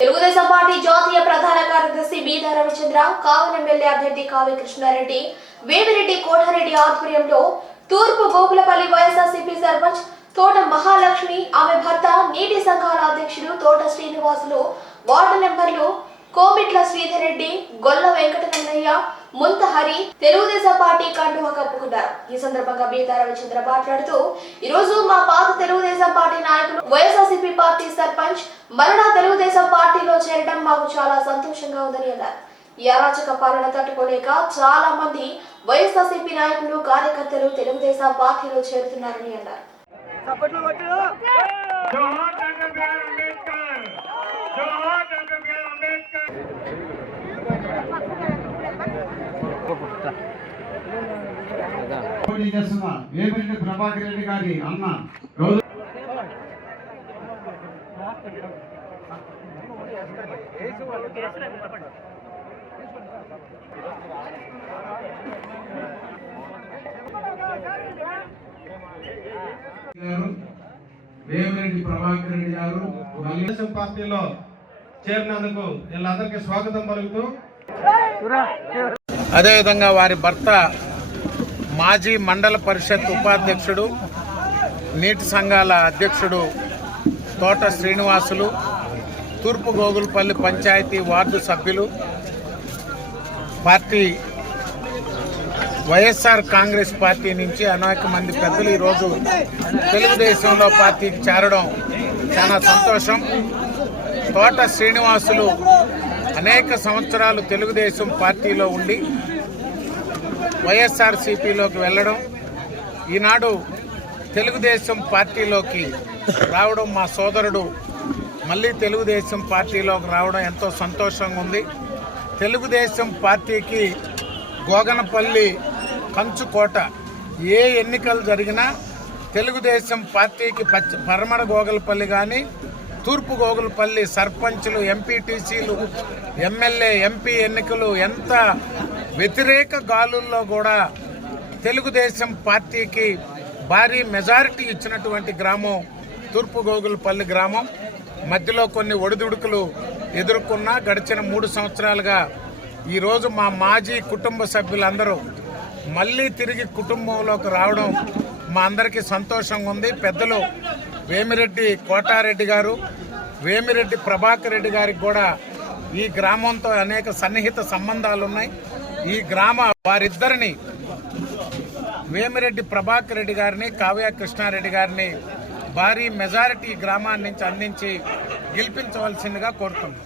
Telugu Desam party జాతీయ ప్రధాన కార్యదర్శి బీదా రవిచంద్ర, కావలి ఎమ్మెల్యే అభ్యర్థి కావ్య కృష్ణారెడ్డి, వేమిరెడ్డి కోటారెడ్డి ఆధ్వర్యంలో తూర్పు గోకులపల్లి వైఎస్ఆర్సీపీ సర్పంచ్ తోట మహాలక్ష్మి, ఆమె భర్త నీటి సంఘాల అధ్యక్షుడు తోట శ్రీనివాసులు, వార్డు నెంబర్లు కోమిట్ల శ్రీధర్ రెడ్డి, గొల్ల వెంకటరమణయ్య, ముంతహరి తెలుగుదేశం పార్టీ కండువా కప్పుకున్నారు. ఈ సందర్భంగా బీదా రవిచంద్ర మాట్లాడుతూ, ఈ రోజు మా పాత తెలుగుదేశం పార్టీ నాయకులు వైఎస్ఆర్సీపీ పార్టీ సర్పంచ్ మరణ తెలుగుదేశం పార్టీలో చేరడం మాకు చాలా సంతోషంగా ఉందని అన్నారు. ఈ అరాచక పాలన తట్టుకోలేక చాలా మంది వైఎస్ఆర్సీపీ నాయకులు, కార్యకర్తలు తెలుగుదేశం పార్టీలో చేరుతున్నారని అన్నారు. వేమిరెడ్డి ప్రభాకర్ రెడ్డి గారి అన్న వేమిరెడ్డి ప్రభాకర్ రెడ్డి గారు తెలుగుదేశం పార్టీలో చేరినందుకు వీళ్ళందరికీ స్వాగతం పలుకుతూ, అదేవిధంగా వారి భర్త మాజీ మండల పరిషత్ ఉపాధ్యక్షుడు, నీటి సంఘాల అధ్యక్షుడు తోట శ్రీనివాసులు, తూర్పు గోగులపల్లి పంచాయతీ వార్డు సభ్యులు, పార్టీ వైఎస్ఆర్ కాంగ్రెస్ పార్టీ నుంచి అనేక మంది పెద్దలు ఈరోజు తెలుగుదేశంలో పార్టీకి చేరడం చాలా సంతోషం. తోట శ్రీనివాసులు అనేక సంవత్సరాలు తెలుగుదేశం పార్టీలో ఉండి వైఎస్ఆర్సీపీలోకి వెళ్ళడం, ఈనాడు తెలుగుదేశం పార్టీలోకి రావడం, మా సోదరుడు మళ్ళీ తెలుగుదేశం పార్టీలోకి రావడం ఎంతో సంతోషంగా ఉంది. తెలుగుదేశం పార్టీకి గోగనపల్లి కంచుకోట, ఏ ఎన్నికలు జరిగినా తెలుగుదేశం పార్టీకి పరమడ గోగలపల్లి కానీ, తూర్పు గోగులపల్లి సర్పంచులు, ఎంపీటీసీలు, ఎమ్మెల్యే, ఎంపీ ఎన్నికలు ఎంత వ్యతిరేక గాలుల్లో కూడా తెలుగుదేశం పార్టీకి భారీ మెజారిటీ ఇచ్చినటువంటి గ్రామం తూర్పు గోగులపల్లి గ్రామం. మధ్యలో కొన్ని ఒడిదుడుకులు ఎదుర్కొన్నా గడిచిన 3 సంవత్సరాలుగా ఈరోజు మా మాజీ కుటుంబ సభ్యులందరూ మళ్ళీ తిరిగి కుటుంబంలోకి రావడం మా అందరికీ సంతోషంగా ఉంది. పెద్దలు వేమిరెడ్డి కోటారెడ్డి గారు, వేమిరెడ్డి ప్రభాకర్ రెడ్డి గారికి కూడా ఈ గ్రామంతో అనేక సన్నిహిత సంబంధాలు ఉన్నాయి. ఈ వారిద్దరిని, వేమిరెడ్డి ప్రభాకర్ రెడ్డి గారిని, కావ్య కృష్ణారెడ్డి గారిని భారీ మెజారిటీ గ్రామాన్ని నుంచి అందించి గెలిపించవలసిందిగా కోరుతున్నాం.